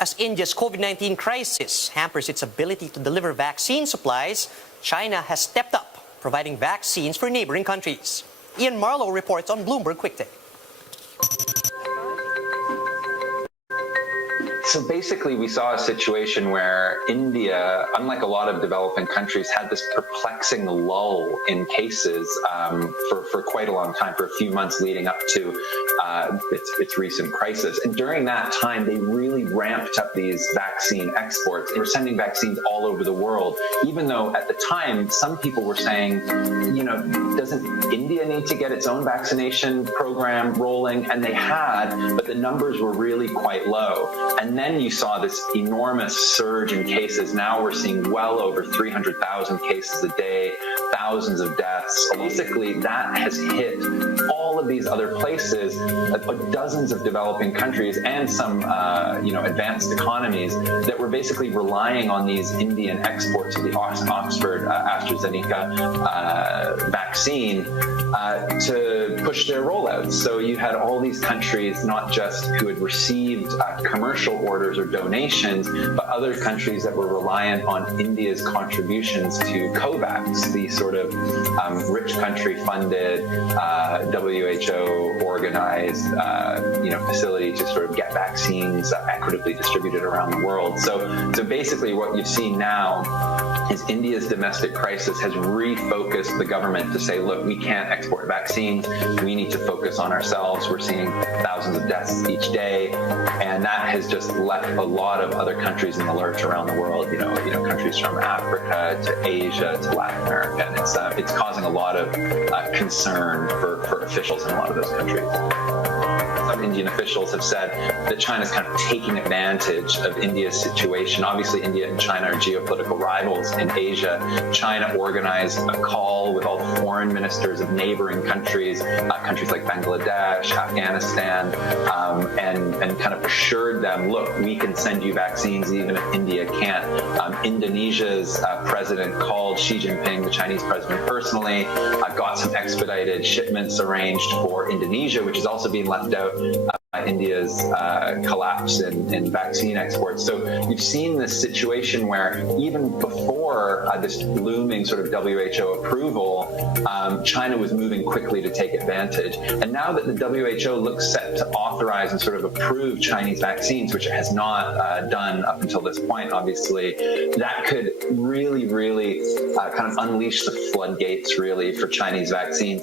As India's COVID-19 crisis hampers its ability to deliver vaccine supplies, China has stepped up, providing vaccines for neighboring countries. Ian Marlowe reports on Bloomberg Quick Take. So basically, we saw a situation where India, unlike a lot of developing countries, had this perplexing lull in cases for quite a long time, for a few months leading up to its recent crisis. And during that time, they really ramped up these vaccine exports. They were sending vaccines all over the world, even though at the time, some people were saying, doesn't India need to get its own vaccination program rolling? And they had, but the numbers were really quite low. And then you saw this enormous surge in cases. Now we're seeing well over 300,000 cases a day, thousands of deaths. Basically, that has hit all of these other places, dozens of developing countries and some, advanced economies that were basically relying on these Indian exports of the Oxford AstraZeneca vaccine to push their rollouts. So you had all these countries, not just who had received commercial orders or donations, but other countries that were reliant on India's contributions to COVAX, the sort of rich country-funded, WHO-organized, facility to sort of get vaccines equitably distributed around the world. So basically, what you've seen now is India's domestic crisis has refocused the government to say, look, we can't export vaccines. We need to focus on ourselves. We're seeing thousands of deaths each day, and that has just left a lot of other countries in the lurch around the world. Countries from Africa to Asia to Latin America, and it's causing a lot of concern for officials in a lot of those countries. Some Indian officials have said that China's kind of taking advantage of India's situation. Obviously, India and China are geopolitical rivals in Asia. China organized a call with all the foreign ministers of neighboring countries, countries like Bangladesh, Afghanistan, and kind of assured them, look, we can send you vaccines even if India can't. Indonesia's president called Xi Jinping, the Chinese president, personally, got some expedited shipments arranged for Indonesia, which is also being left out by India's collapse in vaccine exports. So you've seen this situation where even before this looming sort of WHO approval, China was moving quickly to take advantage. And now that the WHO looks set to authorize and sort of approve Chinese vaccines, which it has not done up until this point, obviously, that could really, really kind of unleash the floodgates, really, for Chinese vaccines.